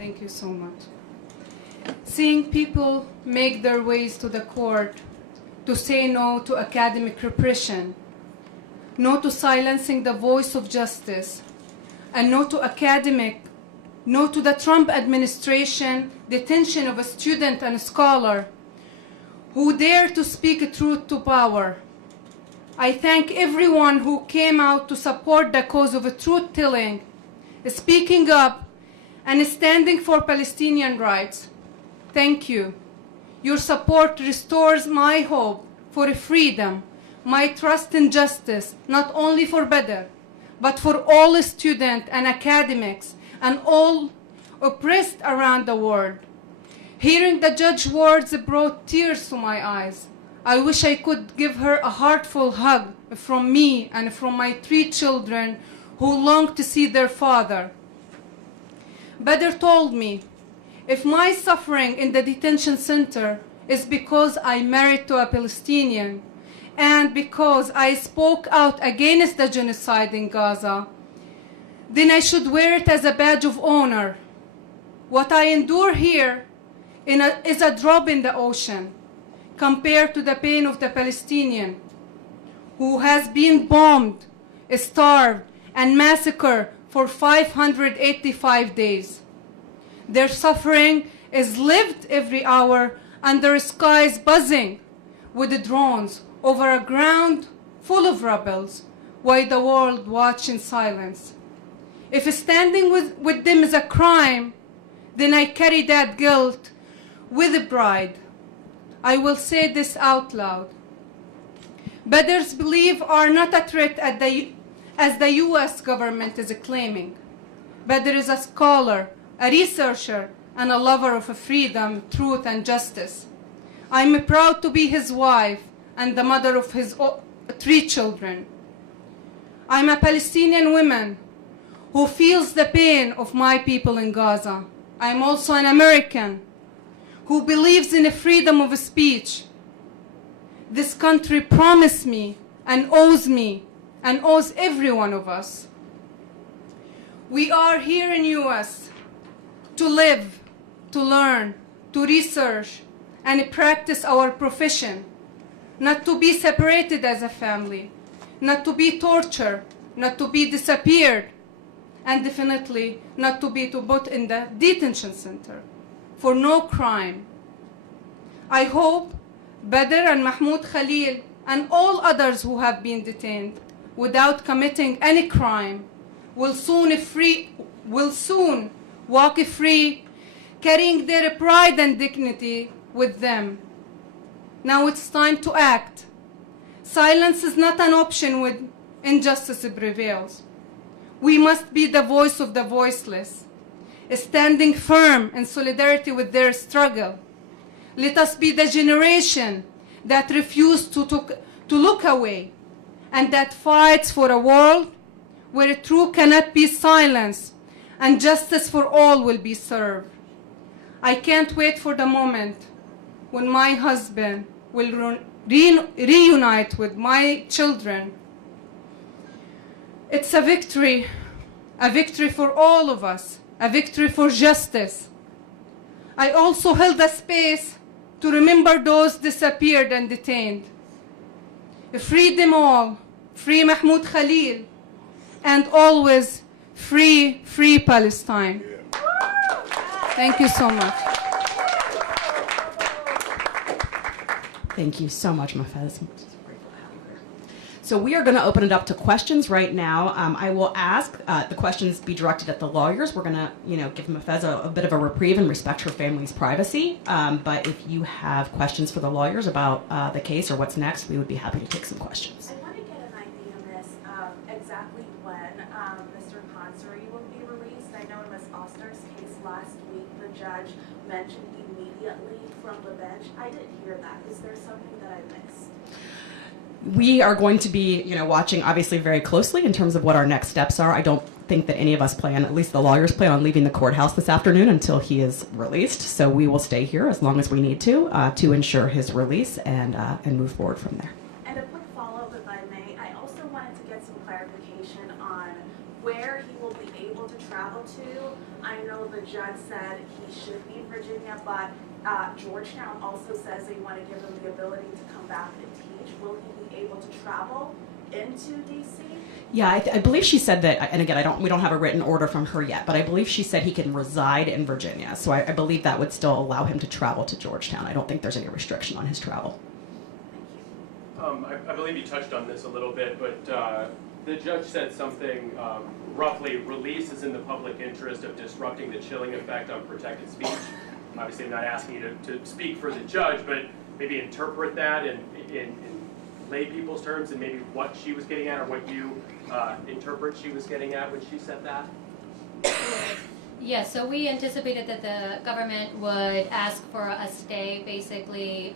Thank you so much. Seeing people make their ways to the court to say no to academic repression, no to silencing the voice of justice, and no to the Trump administration detention of a student and a scholar who dare to speak truth to power. I thank everyone who came out to support the cause of truth-telling, speaking up, and standing for Palestinian rights. Thank you. Your support restores my hope for freedom, my trust in justice, not only for Badar, but for all students and academics and all oppressed around the world. Hearing the judge's words brought tears to my eyes. I wish I could give her a heartful hug from me and from my 3 children who long to see their father. Badar told me, if my suffering in the detention center is because I married to a Palestinian and because I spoke out against the genocide in Gaza, then I should wear it as a badge of honor. What I endure here is a drop in the ocean compared to the pain of the Palestinian who has been bombed, starved, and massacred for 585 days. Their suffering is lived every hour under skies buzzing with the drones over a ground full of rebels while the world watches in silence. If standing with them is a crime, then I carry that guilt with pride. I will say this out loud. Badar's beliefs are not a threat as the US government is claiming. Badar is a scholar, a researcher, and a lover of freedom, truth, and justice. I'm proud to be his wife and the mother of his 3 children. I'm a Palestinian woman who feels the pain of my people in Gaza. I'm also an American who believes in the freedom of speech. This country promised me and owes every one of us. We are here in US to live, to learn, to research, and practice our profession, not to be separated as a family, not to be tortured, not to be disappeared, and definitely not to be put in the detention center for no crime. I hope Badar and Mahmoud Khalil and all others who have been detained without committing any crime will soon walk free, carrying their pride and dignity with them. Now it's time to act. Silence is not an option when injustice prevails. We must be the voice of the voiceless, standing firm in solidarity with their struggle. Let us be the generation that refuses to look away and that fights for a world where truth cannot be silenced and justice for all will be served. I can't wait for the moment when my husband will reunite with my children. It's a victory for all of us, a victory for justice. I also held a space to remember those disappeared and detained. Free them all, free Mahmoud Khalil, and always free Palestine. Thank you so much. Thank you so much, Mafez. So we are going to open it up to questions right now. I will ask the questions be directed at the lawyers. We're going to, give Mafez a bit of a reprieve and respect her family's privacy. But if you have questions for the lawyers about the case or what's next, we would be happy to take some questions. I want to get an idea, Miss, exactly when Mr. Khan Suri will be released. I know in Ms. Oster's case last week, the judge mentioned immediately from the bench. I didn't hear that. Is there something that I missed? We are going to be, watching obviously very closely in terms of what our next steps are. I don't think that any of us plan, at least the lawyers plan on leaving the courthouse this afternoon until he is released. So we will stay here as long as we need to ensure his release and move forward from there. And a quick follow-up, if I may, I also wanted to get some clarification on where he will be able to travel to. I know the the judge said he should be in Virginia, but Georgetown also says they want to give him the ability to come back and teach. Will he be able to travel into DC? Yeah, I believe she said that, and again, we don't have a written order from her yet, but I believe she said he can reside in Virginia. So I believe that would still allow him to travel to Georgetown. I don't think there's any restriction on his travel. I believe you touched on this a little bit, but the judge said something roughly, release is in the public interest of disrupting the chilling effect on protected speech. Obviously, I'm not asking you to speak for the judge, but maybe interpret that in lay people's terms and maybe what she was getting at or what you interpret she was getting at when she said that? Yes, so we anticipated that the government would ask for a stay, basically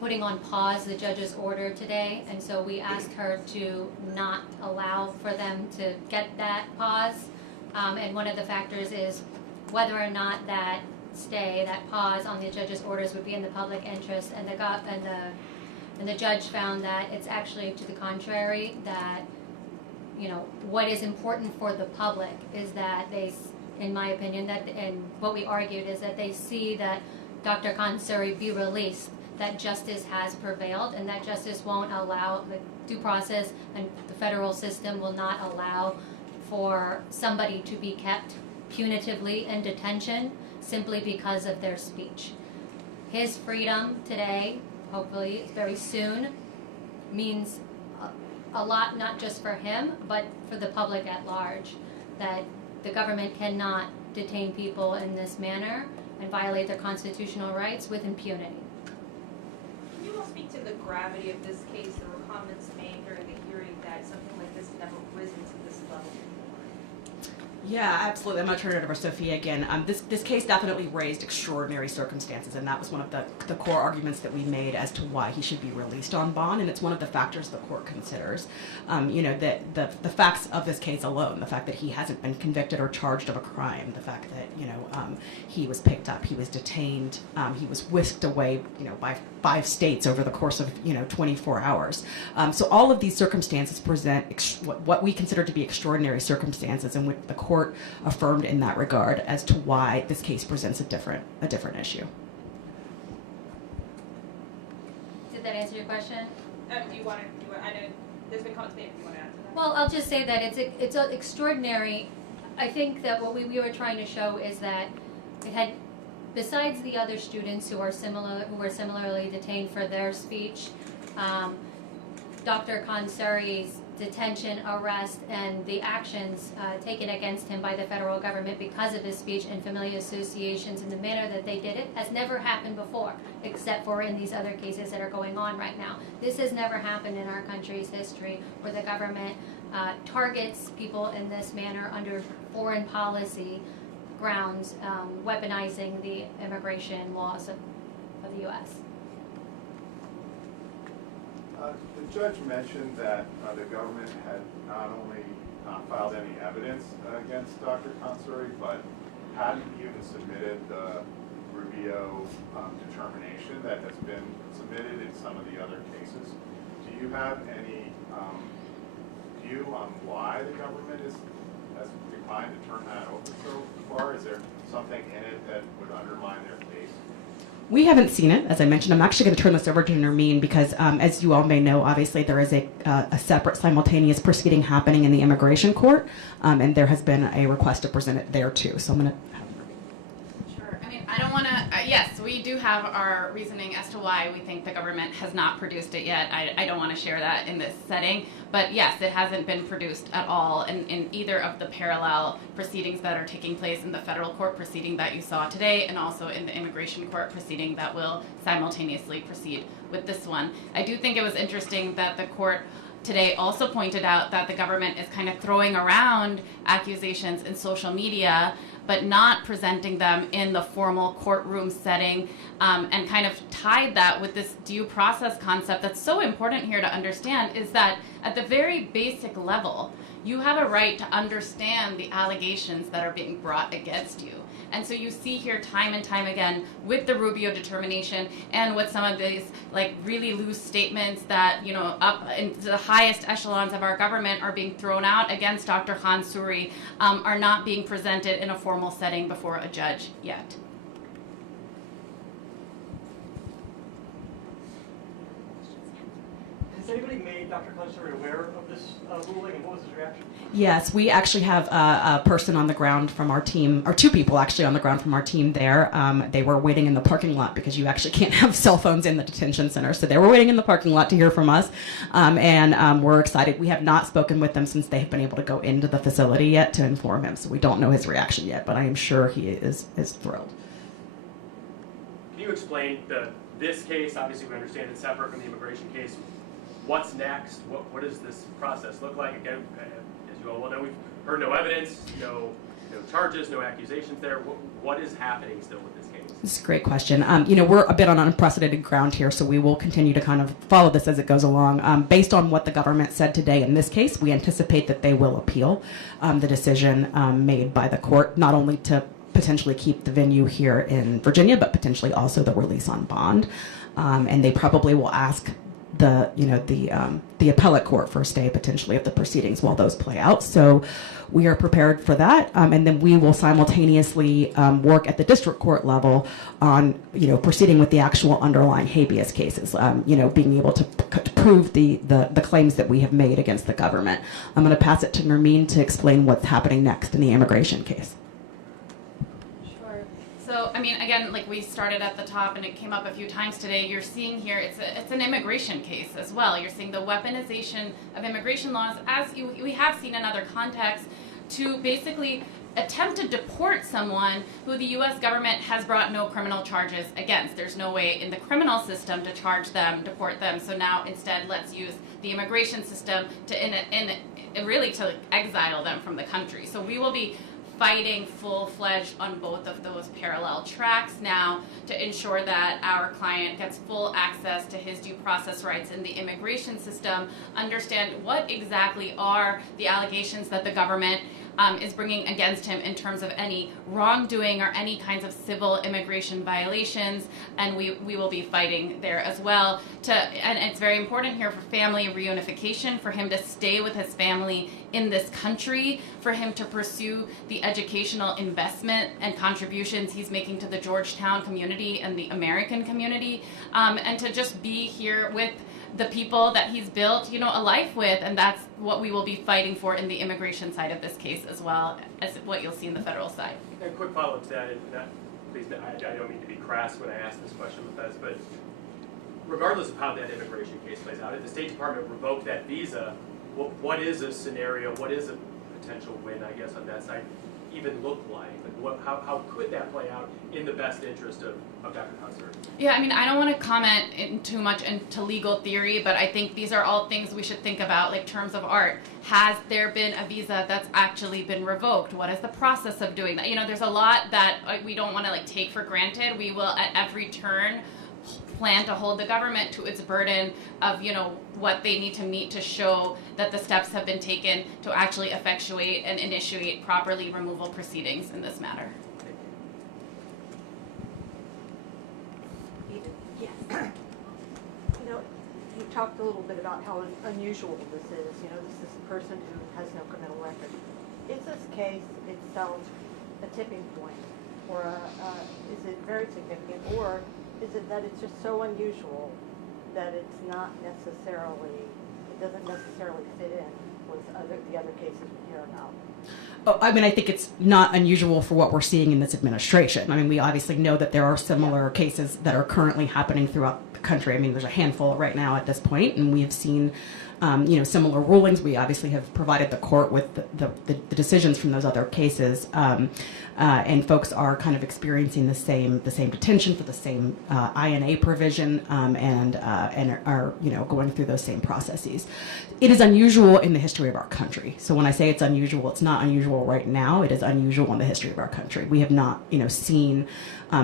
putting on pause the judge's order today, and so we asked her to not allow for them to get that pause, and one of the factors is whether or not that stay, that pause on the judge's orders would be in the public interest, and the judge found that it's actually to the contrary, that, you know, what is important for the public is that they, in my opinion, that, and what we argued is that they see that Dr. Khan Suri be released, that justice has prevailed, and that justice won't allow, the due process and the federal system will not allow for somebody to be kept punitively in detention simply because of their speech. His freedom today, hopefully very soon, means a lot, not just for him, but for the public at large, that the government cannot detain people in this manner and violate their constitutional rights with impunity. Can you all speak to the gravity of this case? There were comments made during the hearing that something like this had never risen to this level before. Yeah, absolutely. I'm going to turn it over to Sophia again. This case definitely raised extraordinary circumstances, and that was one of the core arguments that we made as to why he should be released on bond, and it's one of the factors the court considers. You know, that the facts of this case alone, the fact that he hasn't been convicted or charged of a crime, the fact that, you know, he was picked up, he was detained, he was whisked away, you know, by 5 states over the course of, you know, 24 hours. So all of these circumstances present what we consider to be extraordinary circumstances, in which the court affirmed in that regard as to why this case presents a different issue. Did that answer your question? Do you want to, I know there's been comments made, if you want to add to that? Well, I'll just say that it's extraordinary. I think that what we were trying to show is that it had, besides the other students who were similarly detained for their speech, Dr. Khan Suri's detention, arrest, and the actions taken against him by the federal government because of his speech and familial associations in the manner that they did it has never happened before, except for in these other cases that are going on right now. This has never happened in our country's history, where the government targets people in this manner under foreign policy grounds, weaponizing the immigration laws of the U.S. The judge mentioned that the government had not only not filed any evidence against Dr. Khan Suri, but hadn't even submitted the Rubio determination that has been submitted in some of the other cases. Do you have any view on why the government has declined to turn that over so far? Is there something in it that would undermine their case? We haven't seen it, as I mentioned. I'm actually going to turn this over to Nermeen because, as you all may know, obviously there is a separate simultaneous proceeding happening in the immigration court, and there has been a request to present it there too. So I'm going to have Nermeen. Sure. I mean, I don't want to. Yes, we do have our reasoning as to why we think the government has not produced it yet. I don't want to share that in this setting. But yes, it hasn't been produced at all in either of the parallel proceedings that are taking place in the federal court proceeding that you saw today, and also in the immigration court proceeding that will simultaneously proceed with this one. I do think it was interesting that the court today also pointed out that the government is kind of throwing around accusations in social media, but not presenting them in the formal courtroom setting, and kind of tied that with this due process concept that's so important here to understand, is that at the very basic level, you have a right to understand the allegations that are being brought against you. And so you see here time and time again with the Rubio determination and with some of these like really loose statements that, you know, up into the highest echelons of our government are being thrown out against Dr. Khan Suri, are not being presented in a formal setting before a judge yet. Has anybody made Dr. Khan Suri aware of this ruling, and what was his reaction? Yes, we actually have a person on the ground from our team, or two people actually on the ground from our team there. They were waiting in the parking lot because you actually can't have cell phones in the detention center. So they were waiting in the parking lot to hear from us. And we're excited. We have not spoken with them since they have been able to go into the facility yet to inform him. So we don't know his reaction yet, but I am sure he is thrilled. Can you explain this case? Obviously, we understand it's separate from the immigration case. What's next? What does this process look like? Again, as you all well know, we've heard no evidence, no charges, no accusations there. What is happening still with this case? This is a great question. We're a bit on unprecedented ground here, so we will continue to kind of follow this as it goes along. Based on what the government said today in this case, we anticipate that they will appeal the decision made by the court, not only to potentially keep the venue here in Virginia, but potentially also the release on bond. And they probably will ask the appellate court for a stay potentially of the proceedings while those play out. So we are prepared for that, and then we will simultaneously work at the district court level on proceeding with the actual underlying habeas cases. Being able to prove the claims that we have made against the government. I'm going to pass it to Nermeen to explain what's happening next in the immigration case. So, I mean, again, like we started at the top and it came up a few times today, you're seeing here, it's an immigration case as well. You're seeing the weaponization of immigration laws, as we have seen in other contexts, to basically attempt to deport someone who the U.S. government has brought no criminal charges against. There's no way in the criminal system to charge them, deport them. So now instead, let's use the immigration system to really to exile them from the country. So we will be fighting full-fledged on both of those parallel tracks now to ensure that our client gets full access to his due process rights in the immigration system, understand what exactly are the allegations that the government is bringing against him in terms of any wrongdoing or any kinds of civil immigration violations, and we will be fighting there as well. And it's very important here for family reunification, for him to stay with his family in this country, for him to pursue the educational investment and contributions he's making to the Georgetown community and the American community, and to just be here with the people that he's built, a life with, and that's what we will be fighting for in the immigration side of this case as well as what you'll see in the federal side. And a quick follow-up to that, and please, I don't mean to be crass when I ask this question, but regardless of how that immigration case plays out, if the State Department revoked that visa, what is a scenario, what is a potential win, I guess, on that side even look like? How could that play out in the best interest of Dr. Khan Suri? Yeah, I mean, I don't want to comment too much into legal theory, but I think these are all things we should think about, like terms of art. Has there been a visa that's actually been revoked? What is the process of doing that? There's a lot that we don't want to take for granted. We will at every turn plan to hold the government to its burden of, what they need to meet to show that the steps have been taken to actually effectuate and initiate properly removal proceedings in this matter. Yes. You talked a little bit about how unusual this is. This is a person who has no criminal record. Is this case itself a tipping point, or is it very significant, or is it that it's just so unusual that it doesn't necessarily fit in with the other cases we hear about? Oh, I mean, I think it's not unusual for what we're seeing in this administration. I mean, we obviously know that there are similar cases that are currently happening throughout the country. I mean, there's a handful right now at this point, and we have seen similar rulings. We obviously have provided the court with the decisions from those other cases, and folks are kind of experiencing the same detention for the same INA provision, and are going through those same processes. It is unusual in the history of our country. So when I say it's unusual, it's not unusual right now. It is unusual in the history of our country. We have not seen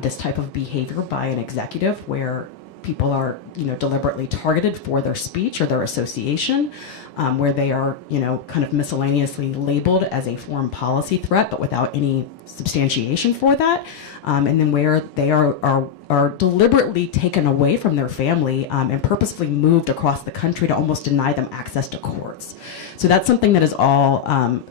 this type of behavior by an executive where people are, deliberately targeted for their speech or their association, where they are, kind of miscellaneously labeled as a foreign policy threat, but without any substantiation for that, and then where they are deliberately taken away from their family and purposefully moved across the country to almost deny them access to courts. So that's something that is all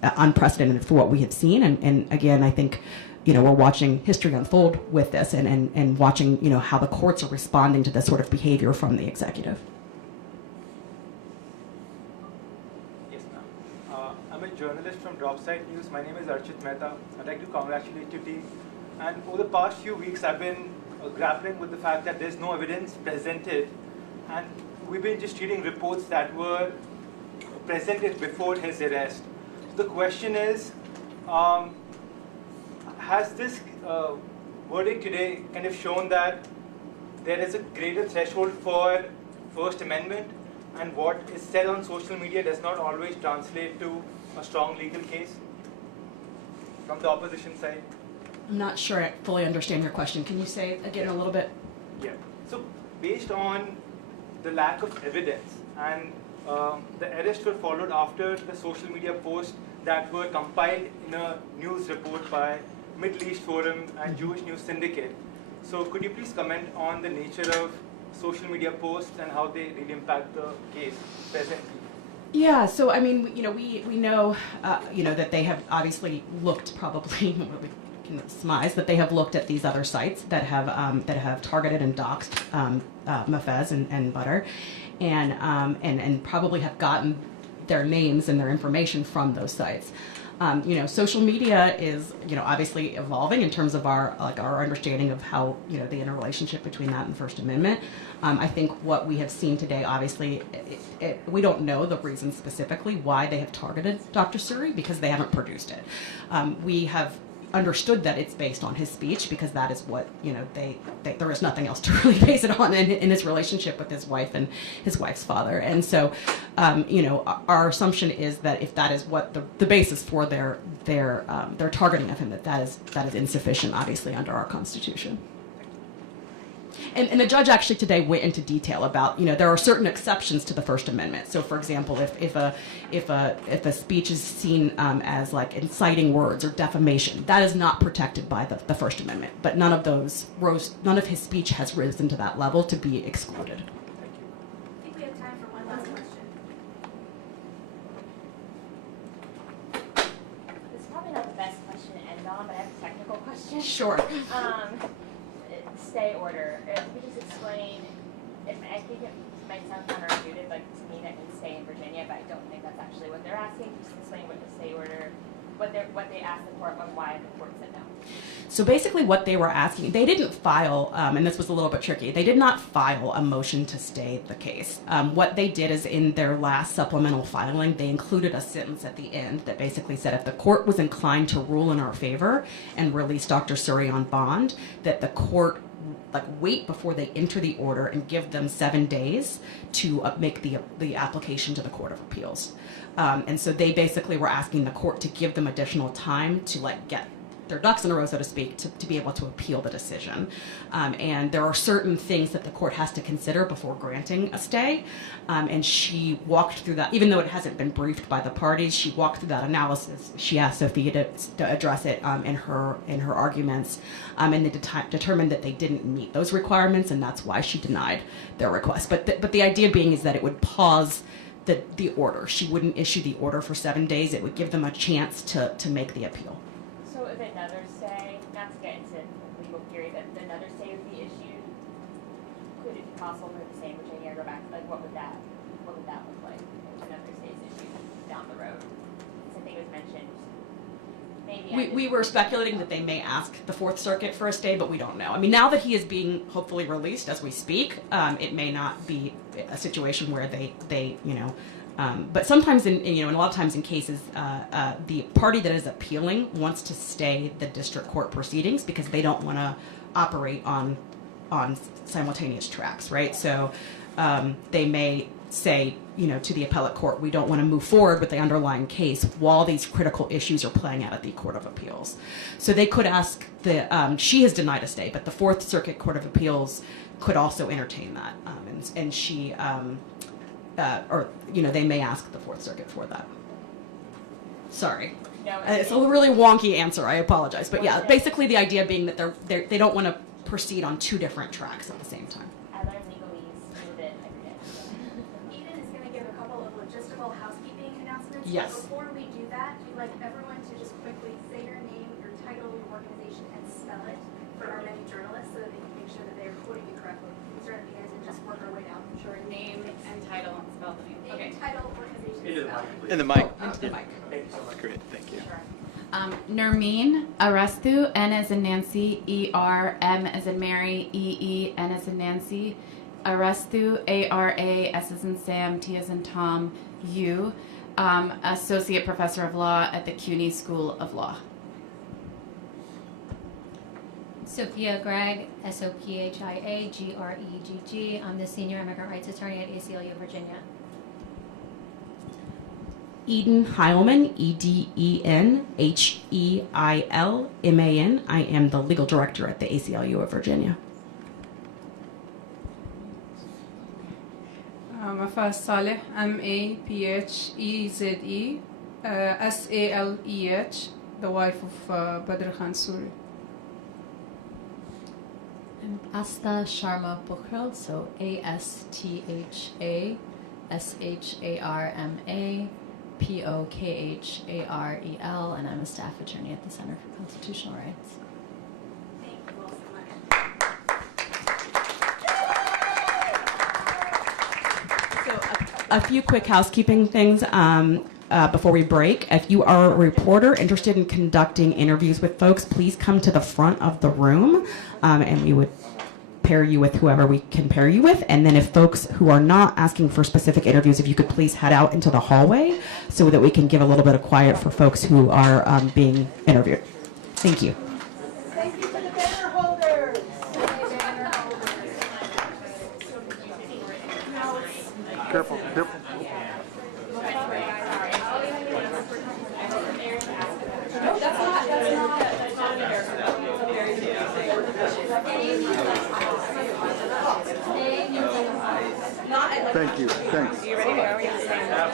unprecedented for what we have seen, and again, I think, we're watching history unfold with this and watching, how the courts are responding to this sort of behavior from the executive. Yes, ma'am. I'm a journalist from Dropside News. My name is Archit Mehta. I'd like to congratulate your team. And over the past few weeks, I've been grappling with the fact that there's no evidence presented. And we've been just reading reports that were presented before his arrest. So the question is, has this verdict today kind of shown that there is a greater threshold for First Amendment, and what is said on social media does not always translate to a strong legal case from the opposition side? I'm not sure I fully understand your question. Can you say it again a little bit? Yeah. So based on the lack of evidence, and the arrests were followed after the social media posts that were compiled in a news report by Middle East Forum and Jewish News Syndicate. So could you please comment on the nature of social media posts and how they really impact the case presently? Yeah, so I mean, we know, that they have obviously looked probably, we can surmise that they have looked at these other sites that have targeted and doxed Mafez and Badar, and probably have gotten their names and their information from those sites. Social media is, obviously evolving in terms of our understanding of how, the interrelationship between that and the First Amendment. I think what we have seen today, obviously, we don't know the reason specifically why they have targeted Dr. Suri, because they haven't produced it. We have understood that it's based on his speech, because that is what, there is nothing else to really base it on in his relationship with his wife and his wife's father. And so, our assumption is that if that is what the basis for their targeting of him, that is insufficient, obviously, under our Constitution. And the judge actually today went into detail about, there are certain exceptions to the First Amendment. So, for example, if a speech is seen as like inciting words or defamation, that is not protected by the First Amendment. But none of his speech has risen to that level to be excluded. I think we have time for one last question. This is probably not the best question to end on, but I have a technical question. Sure. Stay order. If you could just explain, I think it might sound counterintuitive, like to me that means stay in Virginia, but I don't think that's actually what they're asking. Just explain what the stay order, what they asked the court, and why the court said no. So basically what they were asking, they didn't file, and this was a little bit tricky, they did not file a motion to stay the case. What they did is in their last supplemental filing, they included a sentence at the end that basically said if the court was inclined to rule in our favor and release Dr. Suri on bond, that the court wait before they enter the order and give them 7 days to make the application to the Court of Appeals. And so they basically were asking the court to give them additional time to get their ducks in a row, so to speak, to be able to appeal the decision. And there are certain things that the court has to consider before granting a stay. And she walked through that, even though it hasn't been briefed by the parties, she walked through that analysis. She asked Sophia to address it in her arguments, and they determined that they didn't meet those requirements, and that's why she denied their request. But the idea being is that it would pause the order. She wouldn't issue the order for 7 days. It would give them a chance to make the appeal. So if another stay, not to get into legal theory, but if another stay would be issued, could it be possible for the same Virginia to go back? What would that look like if another stay is issued down the road? Something was mentioned. Maybe we were speculating that they may ask the Fourth Circuit for a stay, but we don't know. I mean, now that he is being hopefully released as we speak, it may not be a situation where they but sometimes and a lot of times in cases, the party that is appealing wants to stay the district court proceedings because they don't want to operate on simultaneous tracks, right? So they may say, to the appellate court, we don't want to move forward with the underlying case while these critical issues are playing out at the Court of Appeals. So they could ask she has denied a stay, but the Fourth Circuit Court of Appeals could also entertain that, and she, they may ask the Fourth Circuit for that. Sorry. No, It's a really wonky answer. I apologize, but yeah, basically the idea being that they don't want to proceed on two different tracks at the same time. I learn legalese a bit every day. Eden is going to give a couple of logistical housekeeping announcements. Yes. But before we do that, we'd like everyone to just quickly say your name, your title, your organization, and spell it for our many journalists so that they can make sure that they're quoting you correctly. We start at the end and just work our way down. Sure, name and title and spell the name. Okay. Name, title, organization, Into the spell. mic, please. In the mic. Into the mic. Thank you so much. Great, thank you. Nermeen Arastu, N as in Nancy, E-R, M as in Mary, E-E, N as in Nancy, Arastu, A-R-A, S as in Sam, T as in Tom, U, Associate Professor of Law at the CUNY School of Law. Sophia Gregg, S-O-P-H-I-A-G-R-E-G-G. I'm the Senior Immigrant Rights Attorney at ACLU of Virginia. Eden Heilman, E-D-E-N-H-E-I-L-M-A-N. I am the legal director at the ACLU of Virginia. Mafaz Saleh, M-A-P-H-E-Z-E, S-A-L-E-H, the wife of Badar Khan Suri. I'm Asta Sharma Bukhrel, so A-S-T-H-A-S-H-A-R-M-A P-O-K-H-A-R-E-L, and I'm a staff attorney at the Center for Constitutional Rights. Thank you all so much. So a few quick housekeeping things before we break. If you are a reporter interested in conducting interviews with folks, please come to the front of the room, and we would pair you with whoever we can pair you with. And then if folks who are not asking for specific interviews, if you could please head out into the hallway so that we can give a little bit of quiet for folks who are being interviewed. Thank you. Thank you for the banner holders. Careful, careful. Thank you. Thanks. Are you ready to go? We have to stand up.